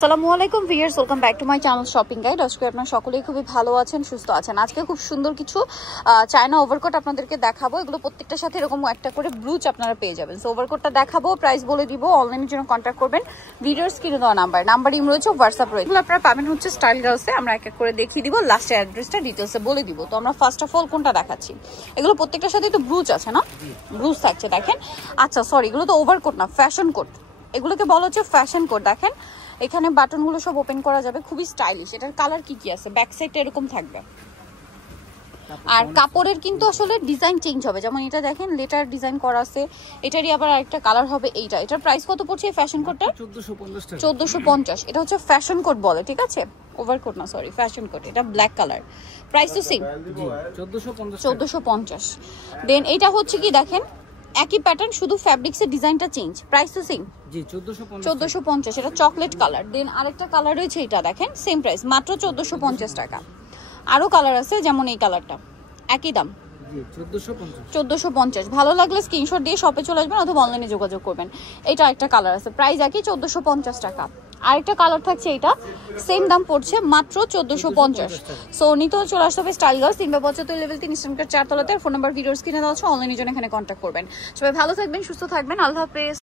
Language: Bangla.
আসসালামু আলাইকুম viewers, welcome back to my channel shopping guide. আজকে আপনারা সকলেই খুবই ভালো আছেন, সুস্থ আছেন। আজকে খুব সুন্দর কিছু চায়না ওভারকোট আপনাদেরকে দেখাবো। এগুলো প্রত্যেকটার সাথে এরকম একটা করে ব্রুচ আপনারা পেয়ে যাবেন। সো ওভারকোটটা দেখাবো, প্রাইস বলে দিব, অনলাইনের জন্য কন্ট্যাক্ট করবেন। ভিডিওর স্ক্রিনে দেওয়া নাম্বার ইম রয়েছে, হোয়াটসঅ্যাপ রয়েছে। এগুলো আপনারা পাবেন হচ্ছে স্টাইল গার্লসে। আমরা এক এক করে দেখিয়ে দিব, লাস্টে অ্যাড্রেসটা ডিটেলসে বলে দিব। তো আমরা ফার্স্ট অফ অল কোনটা দেখাচ্ছি? এগুলো প্রত্যেকটার সাথে একটু ব্রুচ আছে না, ব্রুচ থাকছে দেখেন। আচ্ছা সরি, এগুলো তো ওভারকোট না, ফ্যাশন কোট। এগুলোকে বলা হচ্ছে ফ্যাশন কোট। দেখেন এখানে বাটনগুলো সব ওপেন করা যাবে, খুবই স্টাইলিশ। এটার কালার কি কি আছে? ব্যাক সাইডটা এরকম থাকবে, আর কাপড়ের কিন্তু আসলে ডিজাইন চেঞ্জ হবে। যেমন এটা দেখেন লেটার ডিজাইন করা আছে, এটারই আবার আরেকটা কালার হবে এইটা। এটার প্রাইস কত পড়ছে এই ফ্যাশন কোটটা? 1450। এটা হচ্ছে ফ্যাশন কোট বলে, ঠিক আছে, ওভারকোট না, সরি, ফ্যাশন কোট। এটা ব্ল্যাক কালার, প্রাইস তো সেম 1450। দেন এটা হচ্ছে কি দেখেন একই প্যাটার্ন, শুধু ফ্যাব্রিক্সের ডিজাইনটা চেঞ্জ, প্রাইস তো সেম জি 1450। এটা চকলেট কালার। দেন আরেকটা কালার রয়েছে, এটা দেখেন সেম প্রাইস, মাত্র 1450 টাকা। আরো কালার আছে, যেমন এই কালারটা একই দাম, জি 1450। ভালো লাগলে স্ক্রিনশট দিয়ে শপে চলে আসবেন অথবা অনলাইনে যোগাযোগ করবেন। এটা একটা কালার আছে, প্রাইস একই 1450 টাকা। আরেকটা কালার থাকছে, এটা সেম দাম পড়ছে মাত্র 1450। সো নিতেও চলে আসতে হবে স্টাইল গার্লস, 375 লেভেল 3 ইস্টার্ন 4 তলাতে। ফোন নাম্বার ভিডিওর স্ক্রিনে দেওয়া আছে, অনলাইনের জন্য এখানে কন্ট্যাক্ট করবেন। সবাই ভালো থাকবেন, সুস্থ থাকবেন, আল্লাহ হাফেজ।